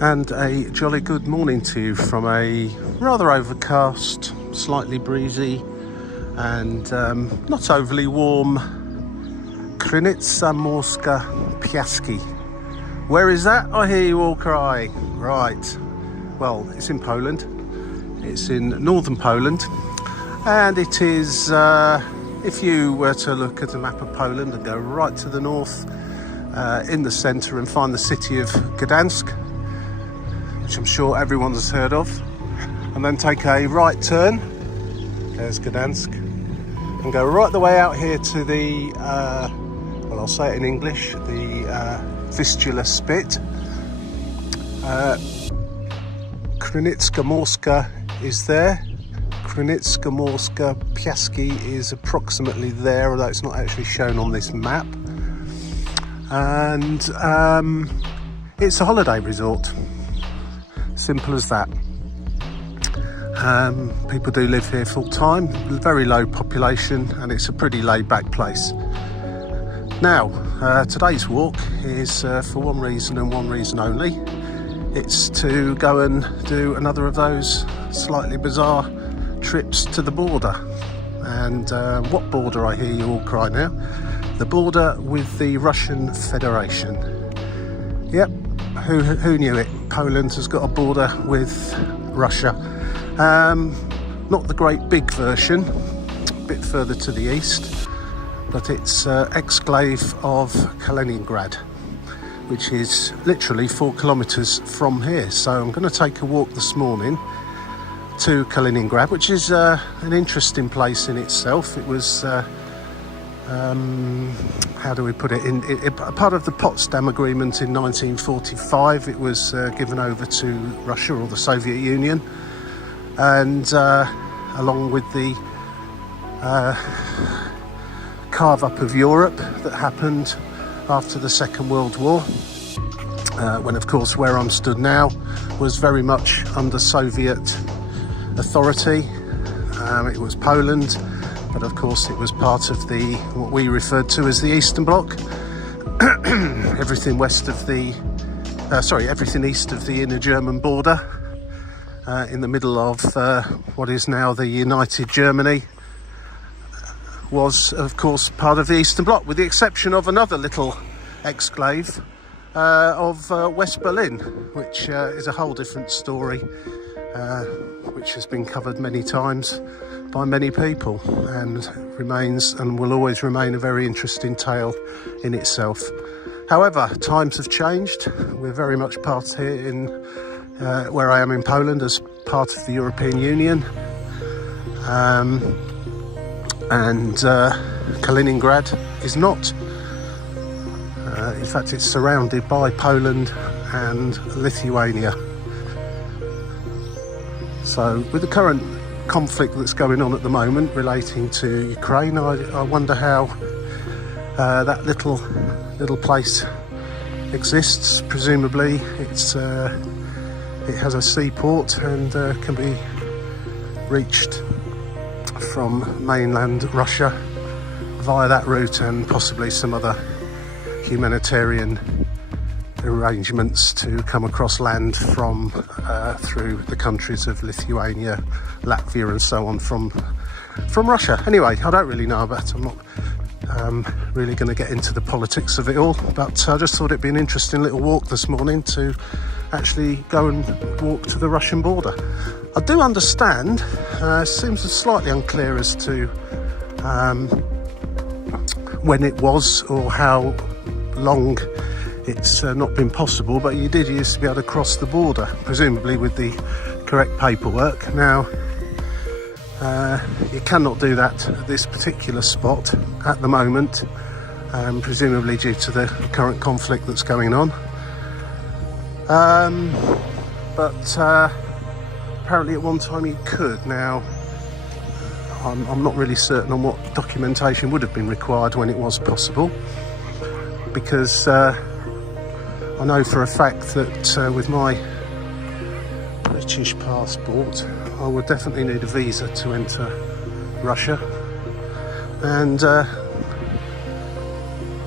And a jolly good morning to you from a rather overcast, slightly breezy and not overly warm Kaliningrad Oblast. Where is that? I hear you all cry. Right, well, it's in Poland. It's in northern Poland, and it is, if you were to look at a map of Poland and go right to the north in the centre and find the city of Gdansk, which I'm sure everyone has heard of, and then take a right turn, there's Gdansk, and go right the way out here to the, well, I'll say it in English, the Vistula Spit. Kaliningrad is there. Kaliningrad Oblast is approximately there, although it's not actually shown on this map. And it's a holiday resort. Simple as that. People do live here full time, very low population, and it's a pretty laid back place. Now, today's walk is for one reason and one reason only. It's to go and do another of those slightly bizarre trips to the border. And what border, I hear you all cry now? The border with the Russian Federation. Yep. Who knew it? Poland has got a border with Russia. Not the great big version, a bit further to the east, but it's exclave of Kaliningrad, which is literally 4 kilometres from here. So I'm going to take a walk this morning to Kaliningrad, which is an interesting place in itself. It was how do we put it, part of the Potsdam Agreement in 1945. It was given over to Russia or the Soviet Union, and along with the carve up of Europe that happened after the Second World War, when of course where I'm stood now was very much under Soviet authority. It was Poland, but of course it was part of the what we referred to as the Eastern Bloc. Everything west of the everything east of the inner German border, in the middle of what is now the United Germany, was of course part of the Eastern Bloc, with the exception of another little exclave of West Berlin, which is a whole different story, which has been covered many times by many people and remains and will always remain a very interesting tale in itself. However, times have changed. We're very much part here in where I am in Poland as part of the European Union, and Kaliningrad is not. In fact, it's surrounded by Poland and Lithuania. So with the current conflict that's going on at the moment relating to Ukraine, I wonder how that little place exists. Presumably it has a seaport and can be reached from mainland Russia via that route, and possibly some other humanitarian arrangements to come across land from through the countries of Lithuania, Latvia and so on from Russia. Anyway, I don't really know about it. I'm not really going to get into the politics of it all, but I just thought it'd be an interesting little walk this morning to actually go and walk to the Russian border. I do understand, seems slightly unclear as to when it was or how long it's not been possible, but you did used to be able to cross the border, presumably with the correct paperwork. Now, you cannot do that at this particular spot at the moment, presumably due to the current conflict that's going on. But apparently at one time you could. Now, I'm not really certain on what documentation would have been required when it was possible, because I know for a fact that with my British passport I would definitely need a visa to enter Russia, and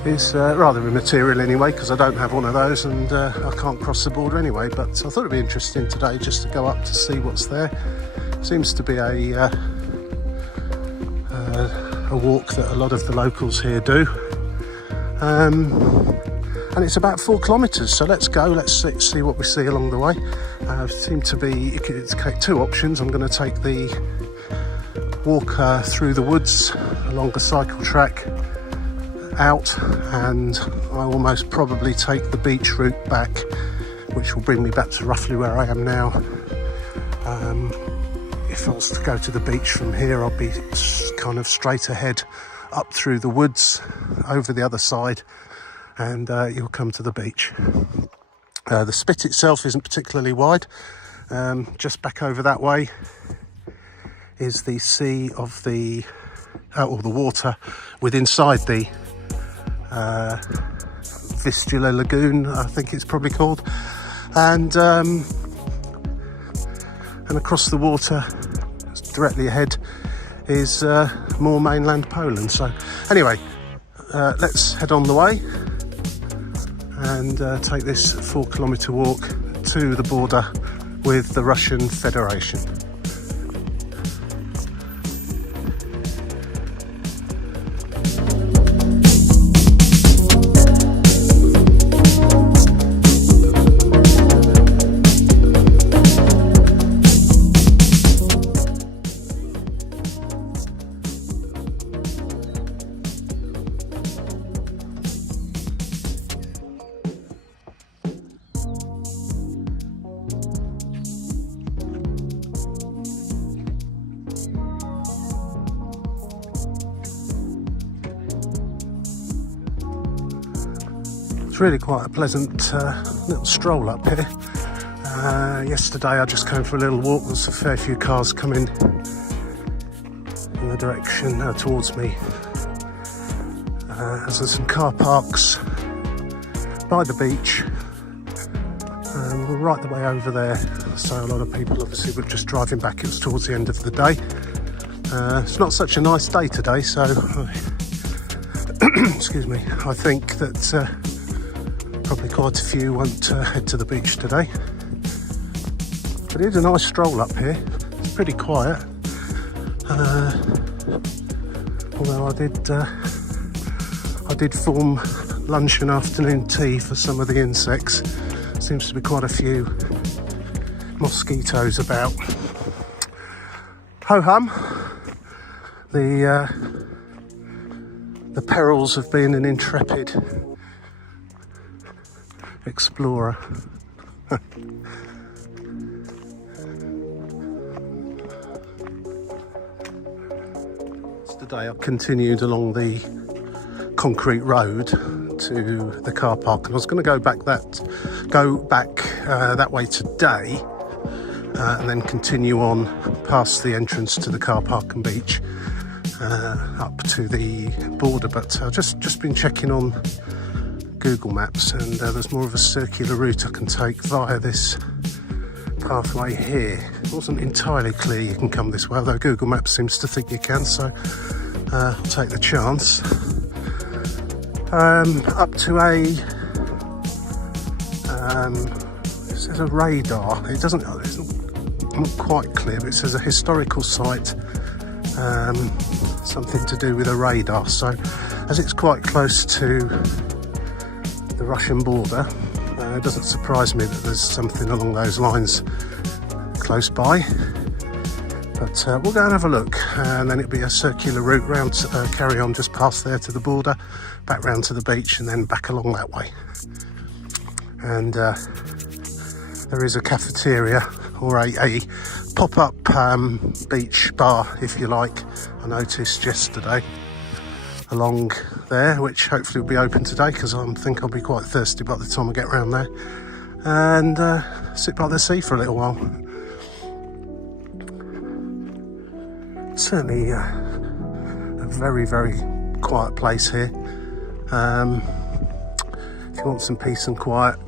is rather immaterial anyway, because I don't have one of those and I can't cross the border anyway. But I thought it'd be interesting today just to go up to see what's there. Seems to be a walk that a lot of the locals here do, and it's about 4 kilometres. So let's go. Let's see what we see along the way. Seem to be, you can take 2 options. I'm going to take the walk through the woods along the cycle track out, and I will most probably take the beach route back, which will bring me back to roughly where I am now. If I was to go to the beach from here, I'll be kind of straight ahead up through the woods over the other side, and you'll come to the beach. The spit itself isn't particularly wide. Just back over that way is the sea of the or the water with inside the Vistula Lagoon, I think it's probably called, and across the water directly ahead is more mainland Poland. So anyway, let's head on the way and take this 4 kilometre walk to the border with the Russian Federation. It's really quite a pleasant little stroll up here. Yesterday I just came for a little walk. There's a fair few cars coming in the direction towards me. There's some car parks by the beach. We're right the way over there, so a lot of people obviously were just driving back. It was towards the end of the day. It's not such a nice day today, so excuse me, I think that probably quite a few won't head to the beach today. But it is a nice stroll up here. It's pretty quiet, although I did form lunch and afternoon tea for some of the insects. Seems to be quite a few mosquitoes about. Ho hum, the perils of being an intrepid explorer. Today I've continued along the concrete road to the car park, and I was going to go back that way today, and then continue on past the entrance to the car park and beach up to the border. But I've just been checking on Google Maps, and there's more of a circular route I can take via this pathway here. It wasn't entirely clear you can come this way, although Google Maps seems to think you can, so I'll take the chance. Up to it says a radar. It's not quite clear, but it says a historical site, something to do with a radar. So as it's quite close to the Russian border, it doesn't surprise me that there's something along those lines close by. But we'll go and have a look, and then it'll be a circular route round, carry on just past there to the border, back round to the beach, and then back along that way. And there is a cafeteria, or a pop-up beach bar, if you like, I noticed yesterday along there, which hopefully will be open today, because I think I'll be quite thirsty by the time I get round there, and sit by the sea for a little while. Certainly a very, very quiet place here. If you want some peace and quiet,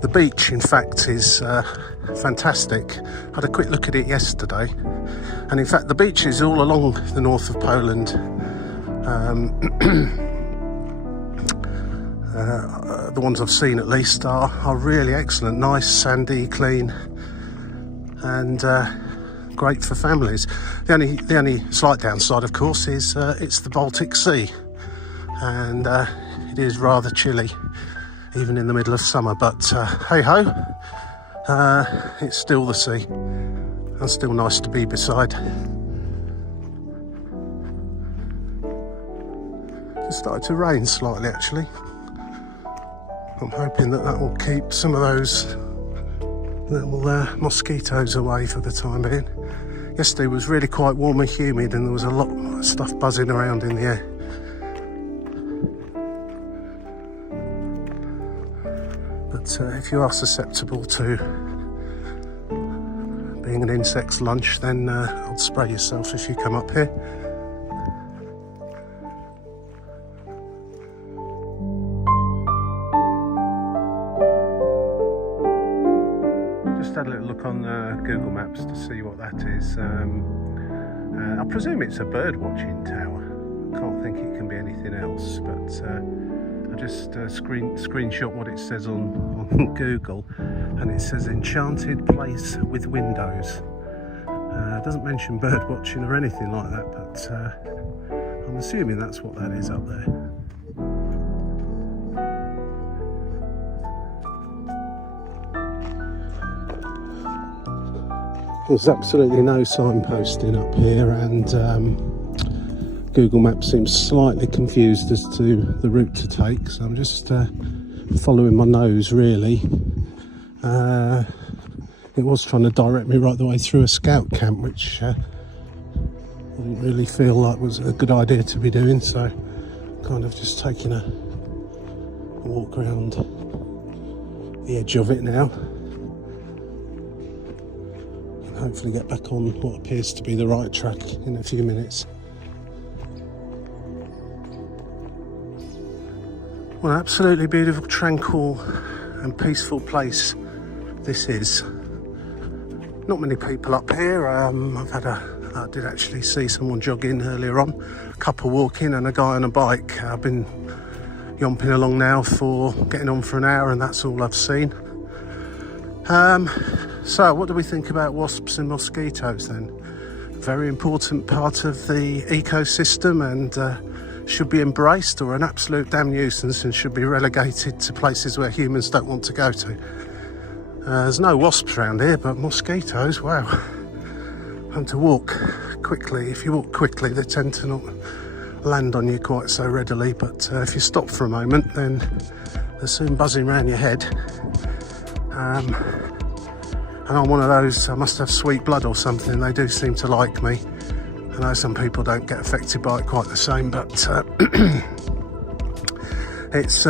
the beach in fact is fantastic. I had a quick look at it yesterday, and in fact the beach is all along the north of Poland, the ones I've seen at least, are really excellent, nice, sandy, clean, and great for families. The only slight downside, of course, is it's the Baltic Sea, and it is rather chilly even in the middle of summer, but hey ho, it's still the sea and still nice to be beside. Just started to rain slightly actually. I'm hoping that will keep some of those little mosquitoes away for the time being. Yesterday was really quite warm and humid, and there was a lot of stuff buzzing around in the air. But if you are susceptible to being an insect's lunch, then I'd spray yourself if you come up here. Just had a little look on Google Maps to see what that is. I presume it's a bird watching tower. I can't think it can be anything else, but I just screenshot what it says on Google, and it says enchanted place with windows. It doesn't mention bird watching or anything like that, but I'm assuming that's what that is up there. There's absolutely no signposting up here, and Google Maps seems slightly confused as to the route to take, so I'm just following my nose really. It was trying to direct me right the way through a scout camp, which I didn't really feel like was a good idea to be doing, so kind of just taking a walk around the edge of it now. Hopefully get back on what appears to be the right track in a few minutes. Well, absolutely beautiful, tranquil and peaceful place this is. Not many people up here. I did actually see someone jogging earlier on, a couple walking and a guy on a bike. I've been yomping along now for getting on for an hour, and that's all I've seen. So what do we think about wasps and mosquitoes then? Very important part of the ecosystem, and should be embraced, or an absolute damn nuisance and should be relegated to places where humans don't want to go to. There's no wasps around here, but mosquitoes, wow. And to walk quickly, if you walk quickly, they tend to not land on you quite so readily, but if you stop for a moment, then they're soon buzzing around your head. And I'm one of those, I must have sweet blood or something. They do seem to like me. I know some people don't get affected by it quite the same, but it's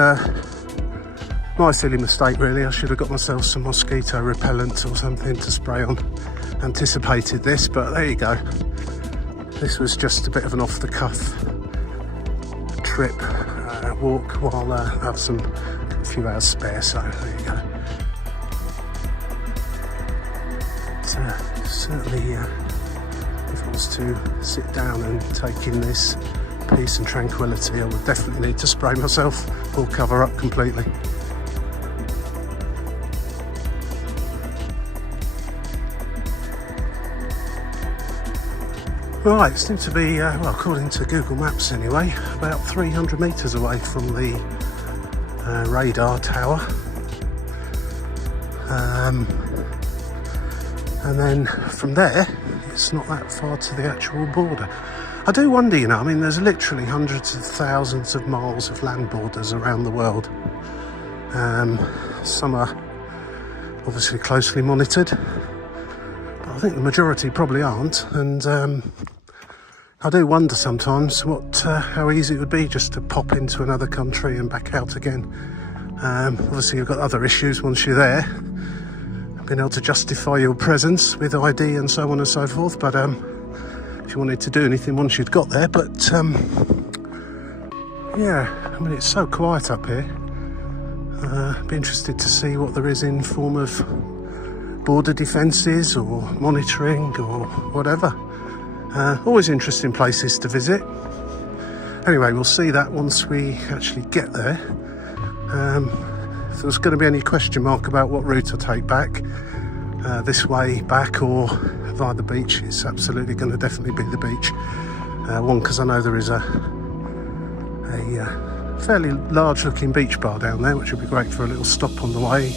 my silly mistake really. I should have got myself some mosquito repellent or something to spray on. Anticipated this, but there you go. This was just a bit of an off-the-cuff trip, walk, while I have a few hours spare, so there you go. Certainly, if I was to sit down and take in this peace and tranquility, I would definitely need to spray myself or cover up completely. Right, it seems to be, well, according to Google Maps anyway, about 300 metres away from the radar tower. And then from there, it's not that far to the actual border. I do wonder, you know, I mean, there's literally hundreds of thousands of miles of land borders around the world. Some are obviously closely monitored, but I think the majority probably aren't. And I do wonder sometimes how easy it would be just to pop into another country and back out again. Obviously, you've got other issues once you're there, being able to justify your presence with ID and so on and so forth, but if you wanted to do anything once you'd got there. But yeah, I mean, it's so quiet up here. Be interested to see what there is in form of border defences or monitoring or whatever. Always interesting places to visit. Anyway, we'll see that once we actually get there. If there's going to be any question mark about what route I take back, this way back or via the beach, it's absolutely going to definitely be the beach. One, because I know there is a fairly large looking beach bar down there, which would be great for a little stop on the way,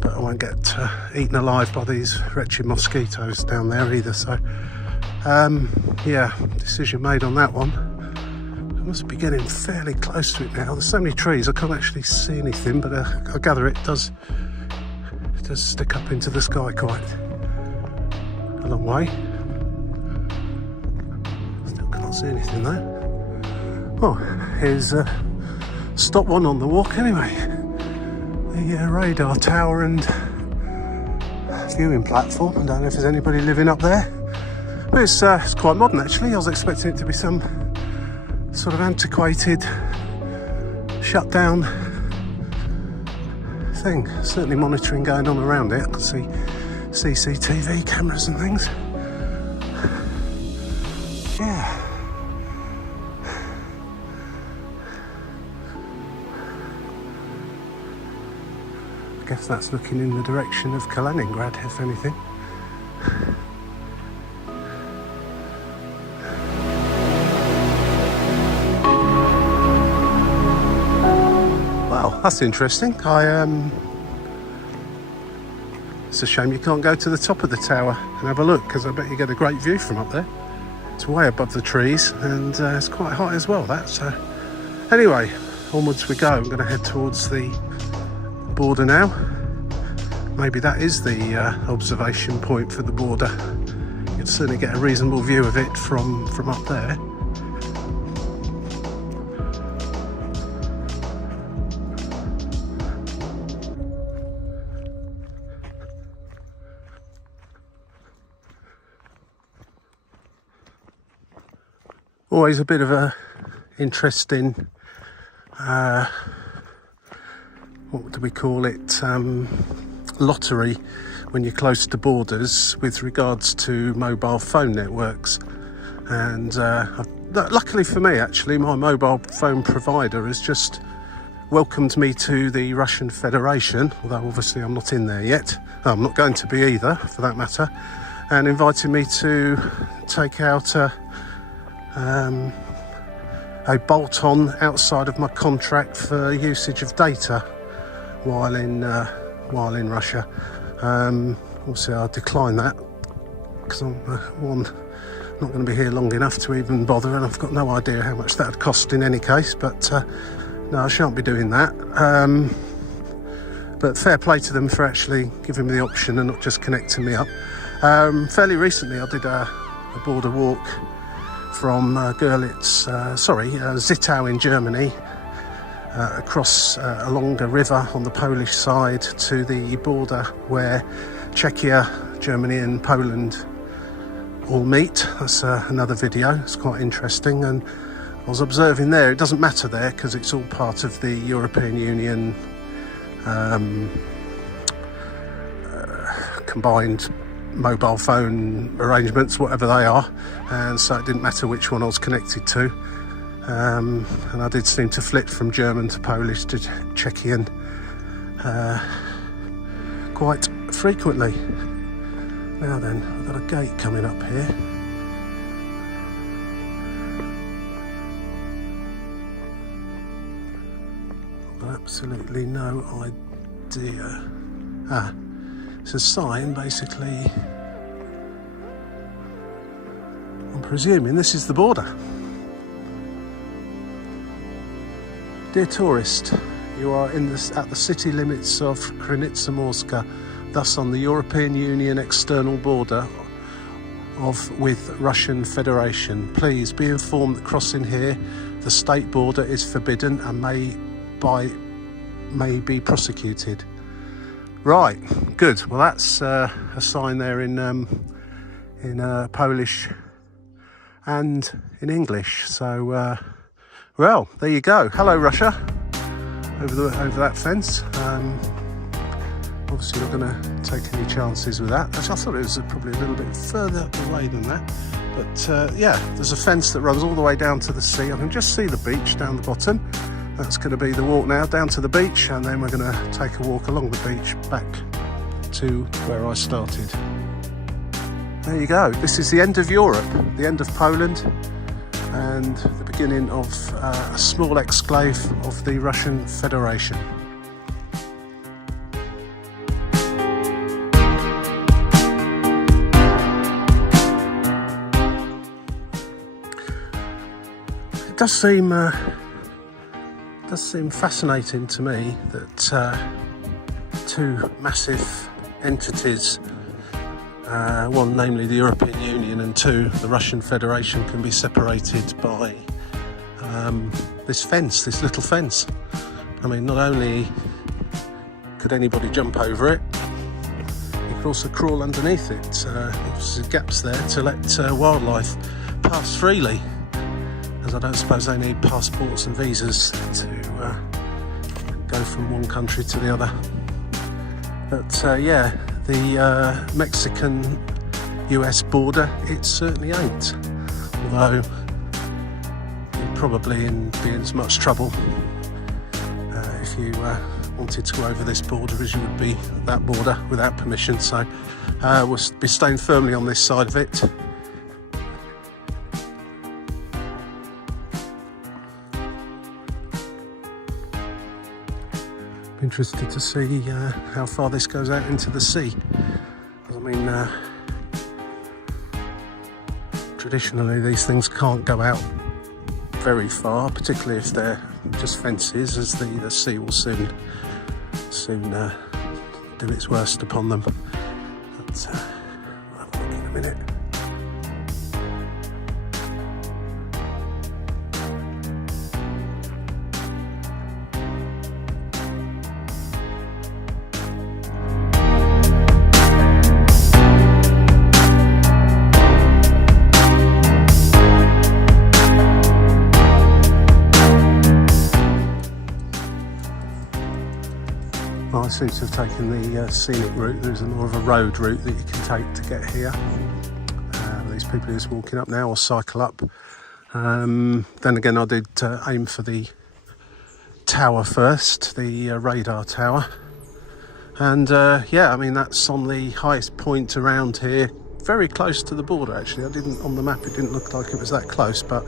but I won't get eaten alive by these wretched mosquitoes down there either. So yeah, decision made on that one. I must be getting fairly close to it now. There's so many trees I can't actually see anything, but I gather it does stick up into the sky quite a long way. Still can't see anything though. Oh, here's stop one on the walk anyway. The radar tower and viewing platform. I don't know if there's anybody living up there, but it's quite modern actually. I was expecting it to be some sort of antiquated, shut down thing. Certainly monitoring going on around it. I can see CCTV cameras and things. Yeah. I guess that's looking in the direction of Kaliningrad, if anything. Well, that's interesting. It's a shame you can't go to the top of the tower and have a look, because I bet you get a great view from up there. It's way above the trees, and it's quite high as well, that. So anyway, onwards we go. I'm going to head towards the border now. Maybe that is the observation point for the border. You can certainly get a reasonable view of it from up there. Always a bit of a interesting what do we call it, lottery when you're close to borders with regards to mobile phone networks. And luckily for me actually, my mobile phone provider has just welcomed me to the Russian Federation, although obviously I'm not in there yet. I'm not going to be either for that matter, and invited me to take out a bolt-on outside of my contract for usage of data while in Russia. Also, I declined that because I'm not going to be here long enough to even bother, and I've got no idea how much that would cost in any case. But no, I shan't be doing that. But fair play to them for actually giving me the option and not just connecting me up. Fairly recently, I did a border walk from Zittau in Germany, across along the river on the Polish side to the border where Czechia, Germany and Poland all meet. That's another video. It's quite interesting, and I was observing there. It doesn't matter there because it's all part of the European Union combined mobile phone arrangements, whatever they are, and so it didn't matter which one I was connected to, and I did seem to flit from German to Polish to Czechian quite frequently. Now then, I've got a gate coming up here. I've got absolutely no idea. It's a sign, basically. I'm presuming this is the border. Dear tourist, you are at the city limits of Kaliningrad, thus on the European Union external border with Russian Federation. Please be informed that crossing here, the state border, is forbidden and may be prosecuted. Right, good. Well, that's a sign there in Polish and in English. So, well, there you go. Hello, Russia. Over that fence. Obviously, not going to take any chances with that. Actually, I thought it was probably a little bit further away than that. But yeah, there's a fence that runs all the way down to the sea. I can just see the beach down the bottom. that's going to be the walk now down to the beach, and then we're going to take a walk along the beach back to where I started. There you go. This is the end of Europe, the end of Poland, and the beginning of a small exclave of the Russian Federation. It does seem fascinating to me that two massive entities, one namely the European Union and two the Russian Federation, can be separated by this little fence. I mean, not only could anybody jump over it, you could also crawl underneath it. There's gaps there to let wildlife pass freely, as I don't suppose they need passports and visas to go from one country to the other. But yeah, the Mexican-US border, it certainly ain't. Although you'd probably be in as much trouble if you wanted to go over this border as you would be that border without permission. So we'll be staying firmly on this side of it. Interested to see how far this goes out into the sea. I mean, traditionally these things can't go out very far, particularly if they're just fences, as the sea will soon do its worst upon them. But we'll have a look in a minute. I seem to have taken the scenic route. There's more of a road route that you can take to get here. These people are just walking up now, or cycle up. Then again, I did aim for the tower first, the radar tower. And yeah, I mean, that's on the highest point around here, very close to the border actually. On the map it didn't look like it was that close, but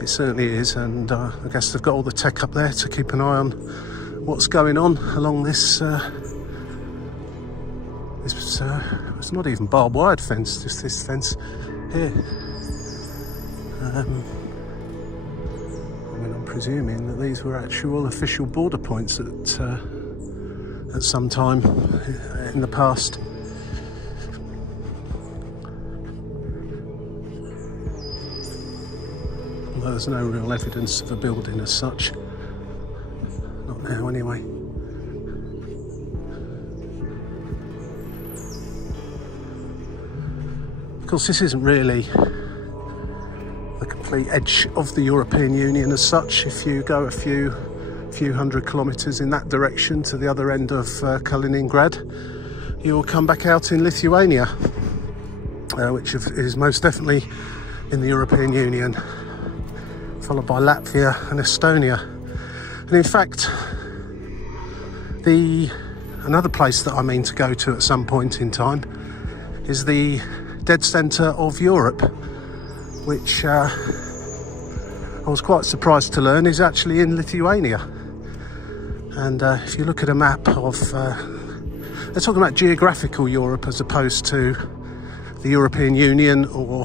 it certainly is. And I guess they've got all the tech up there to keep an eye on what's going on along this it's not even barbed wire fence, just this fence here. I mean, I'm presuming that these were actual official border points at some time in the past. Although there's no real evidence of a building as such. Not now, anyway. Of course, this isn't really the complete edge of the European Union as such. If you go a few hundred kilometres in that direction to the other end of Kaliningrad, you'll come back out in Lithuania, which is most definitely in the European Union, followed by Latvia and Estonia. And in fact, another place that I mean to go to at some point in time is the dead centre of Europe, which I was quite surprised to learn is actually in Lithuania. And if you look at a map of, they're talking about geographical Europe as opposed to the European Union or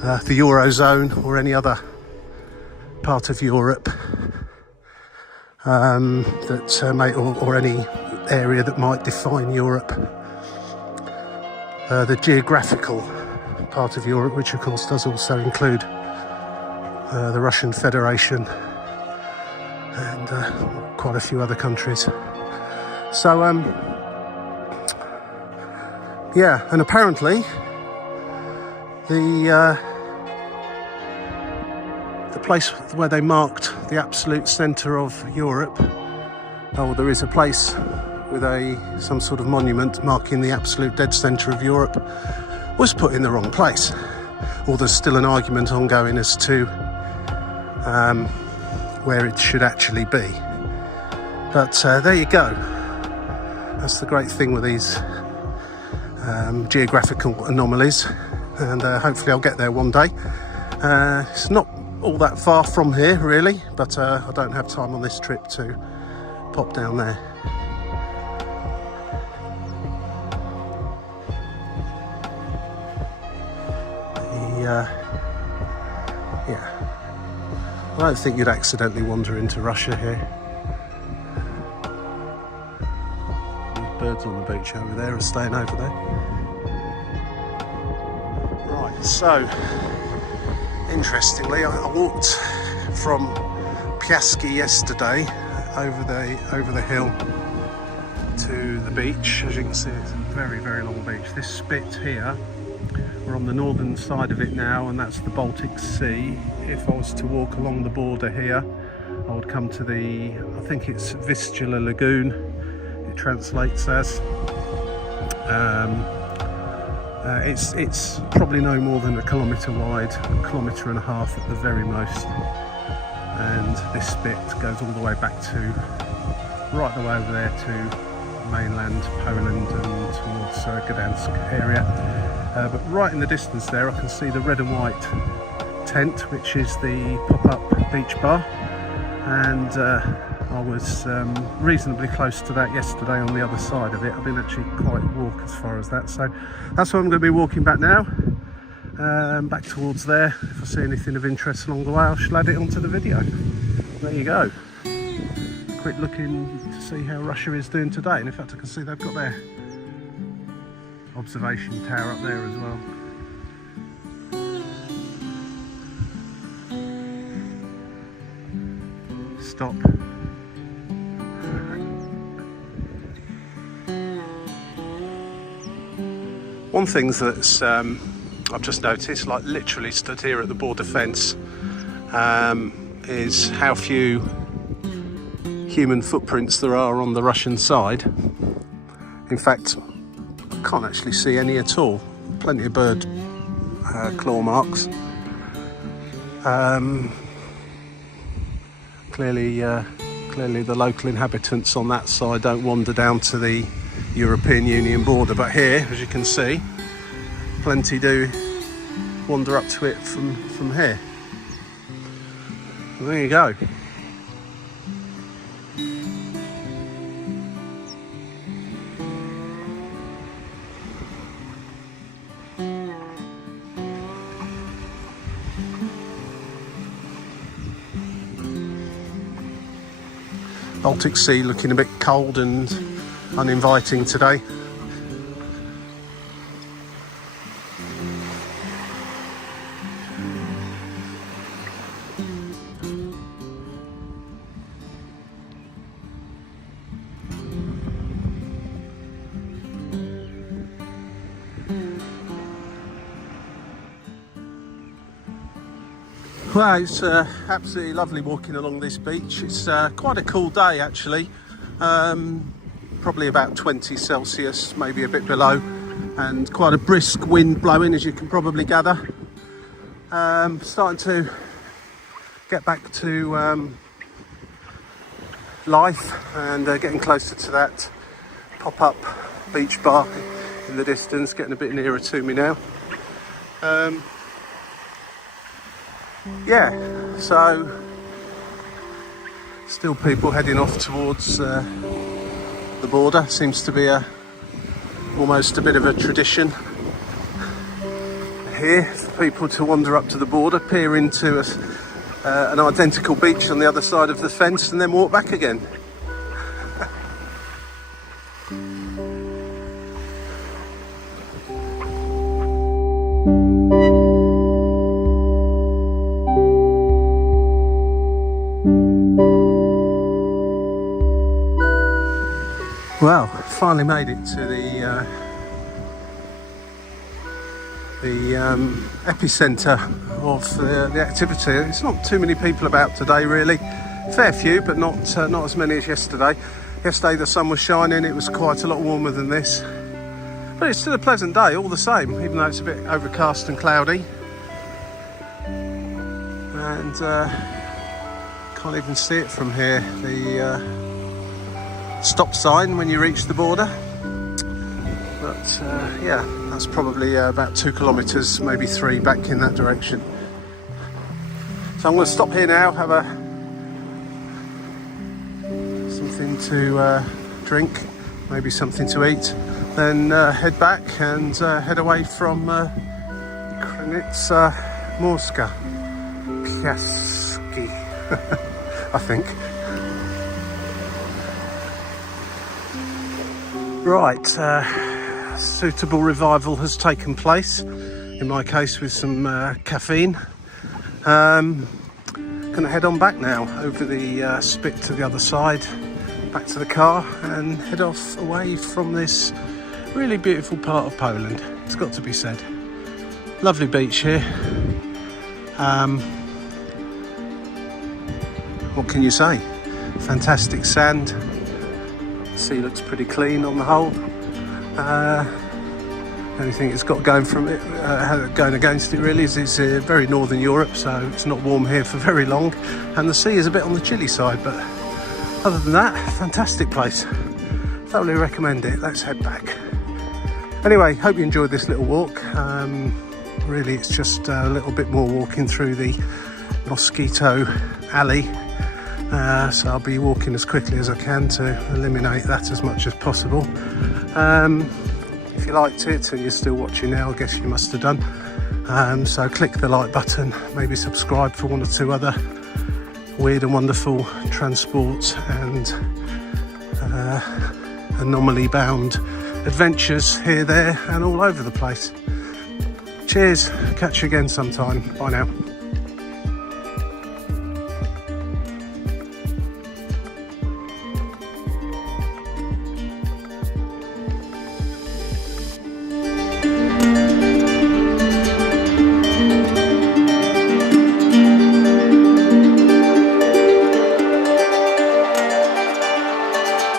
the Eurozone or any other part of Europe. Or any area that might define Europe. The geographical part of Europe, which of course does also include the Russian Federation and quite a few other countries. So yeah, and apparently the place where they marked the absolute centre of Europe, there is a place with some sort of monument marking the absolute dead centre of Europe, was put in the wrong place. Or there's still an argument ongoing as to where it should actually be. But there you go. That's the great thing with these geographical anomalies, and hopefully I'll get there one day. It's not all that far from here really, but I don't have time on this trip to pop down there. Yeah, I don't think you'd accidentally wander into Russia here. Birds on the beach over there are staying over there. Right, so interestingly, I walked from Piaski yesterday over the hill to the beach. As you can see, it's a very, very long beach. This spit here, we're on the northern side of it now, and that's the Baltic Sea. If I was to walk along the border here, I would come to the, I think it's Vistula Lagoon, translates as. It's probably no more than a kilometre wide, a kilometre and a half at the very most, and this bit goes all the way back to right the way over there to mainland Poland and towards Gdansk area. But right in the distance there I can see the red and white tent, which is the pop-up beach bar, and I was reasonably close to that yesterday on the other side of it. I didn't actually quite walk as far as that, so that's where I'm going to be walking back now, back towards there. If I see anything of interest along the way, I shall add it onto the video. There you go. Quick look in to see how Russia is doing today, and in fact I can see they've got their observation tower up there as well. Stop. One thing that's I've just noticed, like literally stood here at the border fence, is how few human footprints there are on the Russian side. In fact, I can't actually see any at all. Plenty of bird claw marks. Clearly the local inhabitants on that side don't wander down to the European Union border, but here, as you can see, plenty do wander up to it from here. Well, there you go. Baltic Sea looking a bit cold and uninviting today. Well, it's absolutely lovely walking along this beach. It's quite a cool day actually, probably about 20 Celsius, maybe a bit below, and quite a brisk wind blowing, as you can probably gather. Starting to get back to life, and getting closer to that pop-up beach bar in the distance, getting a bit nearer to me now. Yeah, so still people heading off towards the border. Seems to be almost a bit of a tradition here for people to wander up to the border, peer into an identical beach on the other side of the fence, and then walk back again. Well, finally made it to the epicentre of the activity. There's not too many people about today, really. Fair few, but not as many as yesterday. Yesterday the sun was shining, it was quite a lot warmer than this. But it's still a pleasant day all the same, even though it's a bit overcast and cloudy. And Can't even see it from here. The stop sign when you reach the border. But yeah, that's probably about 2 kilometres, maybe 3 back in that direction. So I'm going to stop here now, have something to drink, maybe something to eat, then head back and head away from Kaliningrad Morska Piaski, I think. Right, suitable revival has taken place, in my case with some caffeine. Gonna head on back now over the spit to the other side, back to the car, and head off away from this really beautiful part of Poland. It's got to be said. Lovely beach here. What can you say? Fantastic sand. Sea looks pretty clean on the whole. Only thing it's got going from it, going against it really, is it's very northern Europe, so it's not warm here for very long, and the sea is a bit on the chilly side. But other than that, fantastic place. Thoroughly recommend it. Let's head back. Anyway, hope you enjoyed this little walk. Really, it's just a little bit more walking through the mosquito alley. So I'll be walking as quickly as I can to eliminate that as much as possible. If you liked it and you're still watching now, I guess you must have done. So click the like button, maybe subscribe for 1 or 2 other weird and wonderful transport and anomaly bound adventures here, there and all over the place. Cheers, catch you again sometime. Bye now.